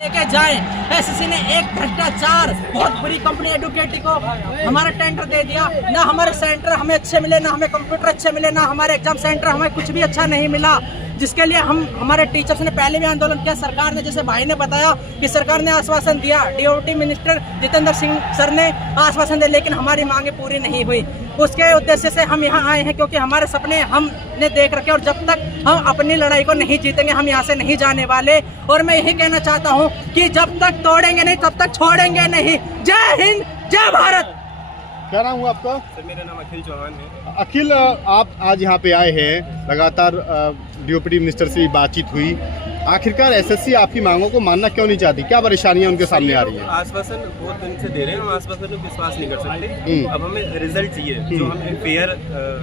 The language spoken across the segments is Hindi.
लेके जाए। एसएससी ने एक भ्रष्टाचार बहुत बड़ी कंपनी एडुकेटी को हमारा टेंडर दे दिया। ना हमारे सेंटर हमें अच्छे मिले, ना हमें कंप्यूटर अच्छे मिले, ना हमारे एग्जाम सेंटर हमें कुछ भी अच्छा नहीं मिला, जिसके लिए हमारे टीचर्स ने पहले भी आंदोलन किया। सरकार ने, जैसे भाई ने बताया कि सरकार ने आश्वासन दिया, DOT minister Jitendra Singh sir ने आश्वासन दिया, लेकिन हमारी मांगे पूरी नहीं हुई। उसके उद्देश्य से हम यहाँ आए हैं क्योंकि हमारे सपने हमने देख रखे और जब तक हम अपनी लड़ाई को नहीं जीतेंगे हम यहाँ से नहीं जाने वाले। और मैं यही कहना चाहता हूँ कि जब तक तोड़ेंगे नहीं तब तक छोड़ेंगे नहीं। जय हिंद, जय भारत। क्या नाम हुआ आपका? सर मेरा नाम अखिल चौहान है। अखिल, आप आज यहाँ पे आए हैं, लगातार डीओपीटी मिनिस्टर से बातचीत हुई, आखिरकार एसएससी आपकी मांगों को मानना क्यों नहीं चाहती? क्या परेशानियां उनके सामने आ रही हैं? आश्वासन बहुत दिन से दे रहे हैं, हम आश्वासन पर विश्वास नहीं कर सकते। अब हमें रिजल्ट चाहिए, जो हमें फेयर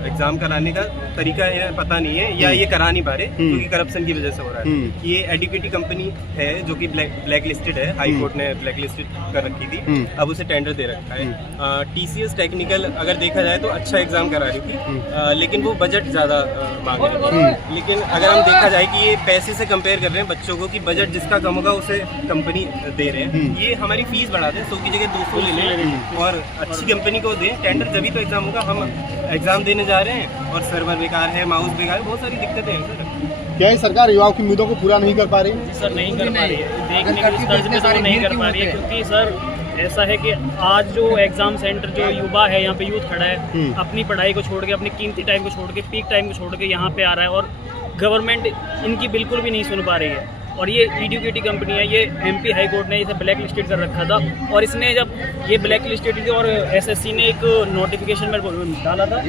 एग्जाम कराने का तरीका इन्हें पता नहीं है या ये करा नहीं पा रहे क्योंकि करप्शन की वजह से हो रहा है। ये एडुकेटी कंपनी है जो कि ब्लैक लिस्टेड है, हाई कोर्ट ने ब्लैक लिस्टेड कर रखी थी, अब उसे टेंडर दे रखा है। टीसीएस टेक्निकल अगर देखा जाए तो अच्छा एग्जाम करा रही थी, लेकिन वो बजट ज़्यादा मांग रही थी। लेकिन अगर हम देखा जाए कि ये पैसे से कंपेयर कर रहे हैं बच्चों को कि बजट जिसका कम होगा उसे कंपनी दे रहे हैं, ये हमारी फीस बढ़ा दें, 100 की जगह 200 ले लें और अच्छी कंपनी को दें टेंडर, जभी तो एग्जाम होगा। हम एग्जाम देने जा रहे हैं और सर्वर बेकार है, माउस बेकार है, बहुत सारी दिक्कतें हैं सर। क्या है सरकार युवाओं की उम्मीदों को पूरा नहीं कर पा रही? सर नहीं कर पा रही है, देखने की तर्ज में तो नहीं कर पा रही है, क्योंकि सर ऐसा है कि आज जो एग्जाम सेंटर जो युवा है, यहाँ पे यूथ खड़ा है, अपनी पढ़ाई को छोड़ के, अपने कीमती टाइम को छोड़ के, पीक टाइम को छोड़ के यहाँ पे आ रहा है और गवर्नमेंट इनकी बिल्कुल भी नहीं सुन पा रही है। और ये एडुकेटी कंपनी है, ये एमपी हाई कोर्ट ने इसे ब्लैक लिस्टेड कर रखा था और इसने जब ये ब्लैक लिस्टेड थी और एसएससी ने एक नोटिफिकेशन में डाला था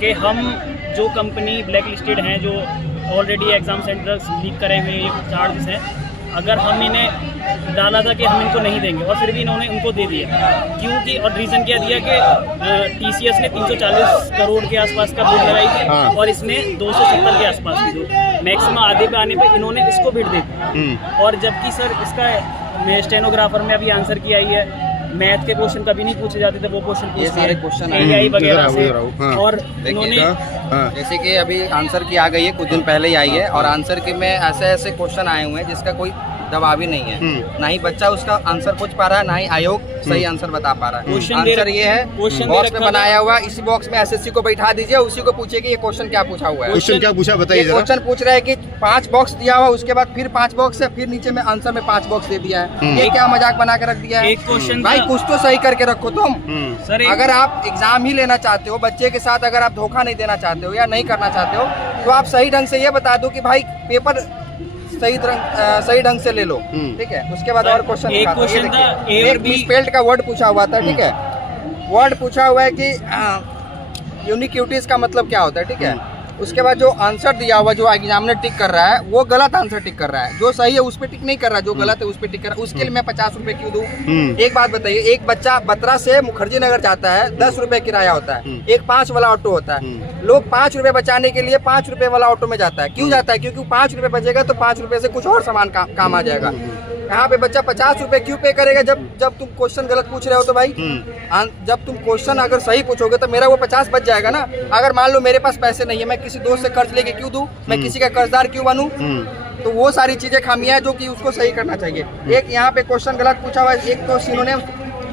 कि हम जो कंपनी ब्लैक लिस्टेड हैं, जो ऑलरेडी एग्ज़ाम सेंटर्स लीक करे हुए ये चार्जेस हैं, अगर हम इन्हें डाला था कि हम इनको नहीं देंगे और फिर भी इन्होंने उनको दे दिया, क्योंकि और रीज़न क्या दिया कि टीसीएस ने 340 करोड़ के आसपास का बिल लगाई थी और इसने 270 के आसपास की, जो मैक्सिमम आधे पे आने पे इन्होंने इसको बिड दे दी। और जबकि सर इसका स्टेनोग्राफर में अभी आंसर किया ही है, मैथ के क्वेश्चन कभी नहीं पूछे जाते थे, वो क्वेश्चन ये सारे क्वेश्चन AI वगैरह से। और देखिए जैसे कि अभी आंसर की आ गई है, कुछ दिन पहले ही आई है और आंसर के में ऐसे ऐसे क्वेश्चन आए हुए हैं जिसका कोई जवाब ही नहीं है। ना ही बच्चा उसका आंसर पूछ पा रहा है, ना ही आयोग सही आंसर बता पा रहा है। आंसर ये है, बॉक्स में बनाया हुआ, इसी बॉक्स में एसएससी को बैठा दीजिए, उसी को पूछिए कि ये क्वेश्चन क्या पूछा हुआ है। क्वेश्चन क्या पूछा बताइए। क्वेश्चन पूछ रहा है कि 5 बॉक्स दिया हुआ, उसके बाद फिर 5 बॉक्स है, फिर नीचे में आंसर में 5 बॉक्स दे दिया है। ये क्या मजाक बना के रख दिया है? एक क्वेश्चन भाई कुछ तो सही करके रखो तुम। सर अगर आप एग्जाम ही लेना चाहते हो, बच्चे के साथ अगर आप धोखा नहीं देना चाहते हो या नहीं करना चाहते हो, तो आप सही ढंग से ये बता दो कि भाई पेपर सही ढंग से ले लो, ठीक है। उसके बाद और क्वेश्चन एक क्वेश्चन था एक मिसस्पेल्ड का वर्ड पूछा हुआ था, ठीक है। वर्ड पूछा हुआ है कि यूनिक्यूटीज का मतलब क्या होता है, ठीक है। उसके बाद जो आंसर दिया हुआ, जो एग्जामिनर टिक कर रहा है, वो गलत आंसर टिक कर रहा है, जो सही है उस पर टिक नहीं कर रहा है, जो गलत है उस पर टिक कर रहा है। उसके लिए मैं 50 रुपए क्यों दूं? एक बात बताइए, एक बच्चा बत्रा से मुखर्जी नगर जाता है, 10 रुपए किराया होता है, एक 5 वाला ऑटो होता है। लोग 5 रुपए बचाने के लिए 5 रुपए वाला ऑटो में जाता है। क्यों जाता है? क्योंकि 5 रुपए बचेगा तो 5 रुपए से कुछ और सामान काम आ जाएगा। यहाँ पे बच्चा 50 रुपए क्यों पे करेगा जब तुम क्वेश्चन गलत पूछ रहे हो? तो भाई जब तुम क्वेश्चन अगर सही पूछोगे तो मेरा वो 50 बच जाएगा ना। अगर मान लो मेरे पास पैसे नहीं है, मैं किसी दोस्त से कर्ज लेके क्यों दूं? मैं किसी का कर्जदार क्यों बनूं? तो वो सारी चीजें खामियां जो कि उसको सही करना चाहिए। एक यहाँ पे क्वेश्चन गलत पूछा हुआ है, एक तो सिनोनिम,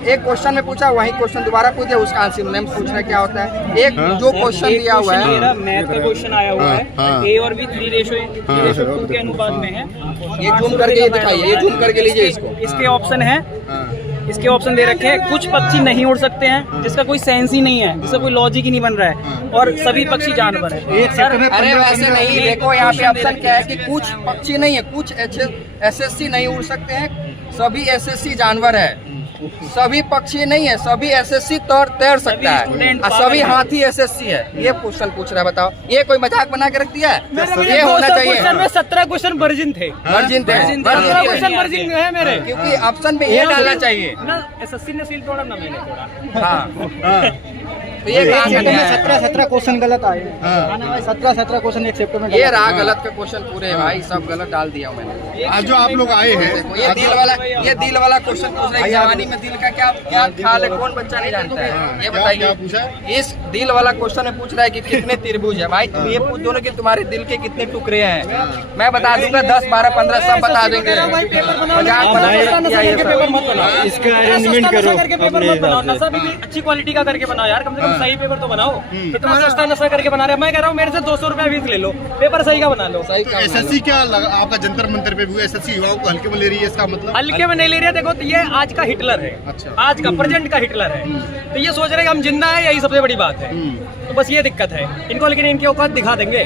एक क्वेश्चन में पूछा वही क्वेश्चन दोबारा पूछे, उसका सिनोनिम पूछना क्या होता है। एक जो क्वेश्चन दिया हुआ है, मैथ का क्वेश्चन आया हुआ है, A और B 3:2 के अनुपात में है। ये जूम करके दिखाइए, ये जूम करके लीजिए इसको। इसके ऑप्शन है, इसके ऑप्शन दे रखे हैं, कुछ पक्षी नहीं उड़ सकते हैं, जिसका कोई सेंस ही नहीं है, जिसका कोई लॉजिक ही नहीं बन रहा है, और सभी पक्षी जानवर है। सर अरे वैसे नहीं, देखो यहाँ पे ऑप्शन क्या है कि कुछ पक्षी नहीं है, कुछ एसएससी नहीं उड़ सकते हैं, सभी एसएससी जानवर है। सभी पक्षी नहीं है, सभी एसएससी तैर सकता है, और सभी हाथी एसएससी है। ये क्वेश्चन पूछ रहा है, बताओ ये कोई मजाक बना के रख दिया है? ये होना चाहिए। 17 क्वेश्चन वर्जिन थे, वर्जिन थे, 17 क्वेश्चन वर्जिन है मेरे, क्योंकि ऑप्शन में ये डालना चाहिए ना। एसएससी ने सील तोड़ा ना मैंने तोड़ा। हाँ तो ये कहाँ का न्याय है? 17 क्वेश्चन गलत आए हाँ। 17 क्वेश्चन एक शिफ्ट में ये रहा गलत का क्वेश्चन पूरे भाई सब गलत डाल दिया मैंने। आज जो आप लोग आए हैं देखो, ये दिल वाला क्वेश्चन पूछ रहे हैं, जवानी में दिल का क्या क्या ख्याल है, कौन बच्चा नहीं जानता है? ये क्या बताइए। पूछा? इस दिल वाला क्वेश्चन में पूछ रहा है कि कितने त्रिभुज है। भाई तुम ये पूछ दो ना कि तुम्हारे दिल के कितने टुकड़े हैं, मैं बता दूंगा 10, 12, 15 सब बता देंगे। इसका अरेंजमेंट करो, नशा भी अच्छी क्वालिटी का करके बनाओ यार, कम से कम सही पेपर तो बनाओ। इतना सस्ता नशा करके बना रहे हैं, मैं कह रहा हूँ मेरे से 200 रुपया फीस ले लो, पेपर सही का बना लो। सही तो एसएससी क्या आपका जंतर मंतर पे हुआ, एसएससी युवाओं को हल्के में ले रही है, इसका मतलब? हल्के में नहीं ले रहे, देखो तो ये आज का हिटलर है, अच्छा। आज का प्रेजेंट का हिटलर है, तो ये सोच रहे हैं कि हम जिंदा है, यही सबसे बड़ी बात है। तो बस ये दिक्कत है इनको, लेकिन इनकी औकात दिखा देंगे,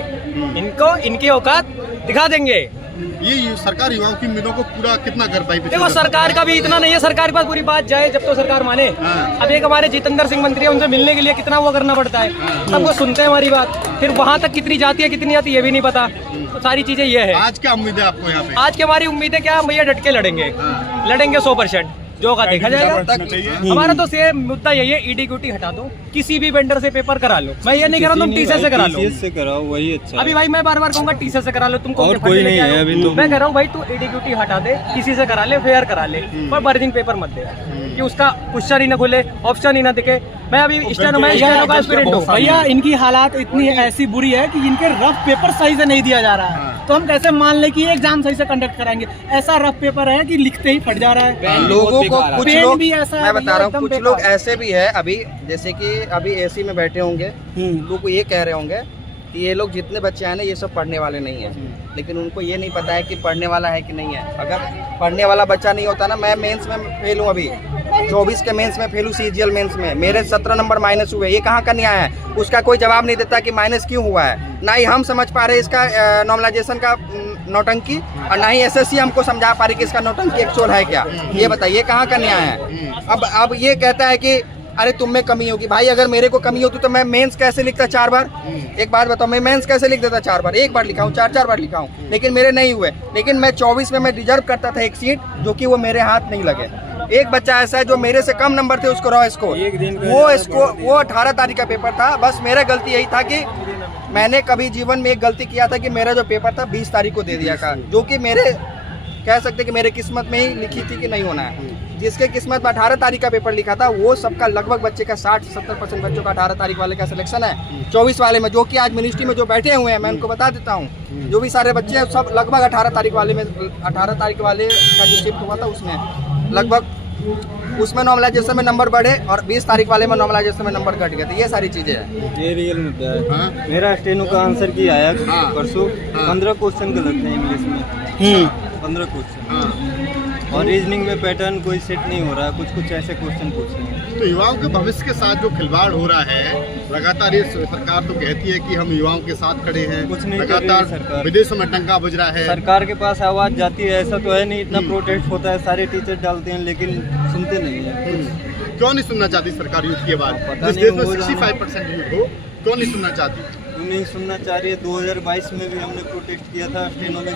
इनको इनकी औकात दिखा देंगे। ये सरकार युवाओं की उम्मीदों को पूरा कितना कर पाई? देखो सरकार का भी इतना नहीं है, सरकार के पास पूरी बात जाए जब तो सरकार माने। हाँ। अब एक हमारे जितेंद्र सिंह मंत्री है, उनसे मिलने के लिए कितना वो करना पड़ता है, सबको सुनते हैं हमारी बात, फिर वहाँ तक कितनी जाती है कितनी आती है ये भी नहीं पता। तो सारी चीजें ये है। आज क्या उम्मीद है आपको यहाँ पे? आज की हमारी उम्मीद है क्या, हम भैया डट के लड़ेंगे, लड़ेंगे 100%, जो होगा देखा जाएगा। हमारा तो सेम मुद्दा यही है, ईडी क्यूटी हटा दो, किसी भी वेंडर से पेपर करा लो। मैं ये नहीं कह रहा तुम टीसीएस से करा लो, से कराओ वही अच्छा। अभी भाई मैं बार बार कहूंगा टीसीएस से करा लो, तुमको और कोई नहीं है अभी तो। मैं कह रहा हूँ भाई तू ईडी क्यूटी हटा दे, किसी से करा ले, फेयर करा ले, पर वर्जिंग पेपर मत दे कि उसका क्वेश्चन ही ना खुले, ऑप्शन ही ना दिखे। मैं अभी स्टेनो का एस्पिरेंट हूँ भैया, इनकी हालात इतनी ऐसी बुरी है कि इनके रफ पेपर सही से नहीं दिया जा रहा है, तो हम कैसे मान ले कि एग्जाम सही से कंडक्ट कराएंगे? ऐसा रफ पेपर है कि लिखते ही फट जा रहा है। लोगों को कुछ पेन लोग, भी ऐसा है मैं बता रहा हूँ, एकदम कुछ बेकार। लोग ऐसे भी है अभी, जैसे कि अभी एसी में बैठे होंगे, लोग ये कह रहे होंगे कि ये लोग जितने बच्चे हैं ना ये सब पढ़ने वाले नहीं है, लेकिन उनको ये नहीं पता है कि पढ़ने वाला है कि नहीं है। अगर पढ़ने वाला बच्चा नहीं होता ना, मैं मेंस में फेल हूँ, अभी 24 के मेंस में फेल हूँ, सीजीएल मेंस में मेरे 17 नंबर माइनस हुए। ये कहाँ का न्याय है? उसका कोई जवाब नहीं देता कि माइनस क्यों हुआ है। ना ही हम समझ पा रहे इसका नॉर्मलाइजेशन का नौटंकी, और ना ही एसएससी हमको समझा पा रही कि इसका नौटंकी एक्चुअल है क्या। ये बताइए कहाँ का न्याय है? अब ये कहता है कि अरे तुम में कमी होगी। भाई अगर मेरे को कमी होती तो मैं मेंस कैसे लिखता 4 बार? एक बात बताओ, मैं मेंस कैसे लिख देता 4 बार? एक बार लिखा हूँ, 4 बार लिखा हूँ, लेकिन मेरे नहीं हुए। लेकिन मैं 24 में मैं डिजर्व करता था एक सीट, जो कि वो मेरे हाथ नहीं लगे। एक बच्चा ऐसा है जो मेरे से कम नंबर थे, उसको रॉ स्कोर, वो 18 तारीख का पेपर था। बस मेरा गलती यही था कि मैंने कभी जीवन में एक गलती किया था कि मेरा जो पेपर था 20 तारीख को दे दिया था, जो कि मेरे कह सकते कि मेरे किस्मत में ही लिखी थी कि नहीं होना है। जिसके किस्मत में 18 तारीख का पेपर लिखा था, वो सबका लगभग बच्चे का 60-70% बच्चों का 18 तारीख वाले का सिलेक्शन है। 24 वाले में, जो कि आज मिनिस्ट्री में जो बैठे हुए हैं, मैं उनको बता देता हूँ, जो भी सारे बच्चे हैं सब लगभग 18 तारीख वाले में, 18 तारीख वाले का जो शिफ्ट हुआ था उसमें लगभग उसमें नॉर्मलाइजेशन में नंबर बढ़े और 20 तारीख वाले में नॉर्मलाइजेशन में नंबर घट गए। तो ये सारी चीजें हैं। ये रियल मुद्दा है। मेरा स्टेनो का आंसर की आया परसों, 15 क्वेश्चन गलत है इंग्लिश में, 15 क्वेश्चन, और रीजनिंग में पैटर्न कोई सेट नहीं हो रहा, कुछ ऐसे क्वेश्चन पूछ रहे हैं। तो युवाओं के भविष्य के साथ जो खिलवाड़ हो रहा है, लगातार ये सरकार तो कहती है कि हम युवाओं के साथ खड़े हैं, कुछ नहीं कर रही है लगातार सरकार। विदेशों में डंका बज रहा है। सरकार के पास आवाज़ जाती है, ऐसा तो है नहीं, इतना प्रोटेस्ट होता है, सारे टीचर डालते हैं, लेकिन सुनते नहीं है। क्यों नहीं सुनना चाहती सरकार यूथ की आवाज़? पता जिस नहीं, देश में वो 65% यूथ हो, क्यों नहीं सुनना चाहती? क्यों नहीं सुनना चाह रही है? 2022 में भी हमने प्रोटेस्ट किया था, स्टेनो में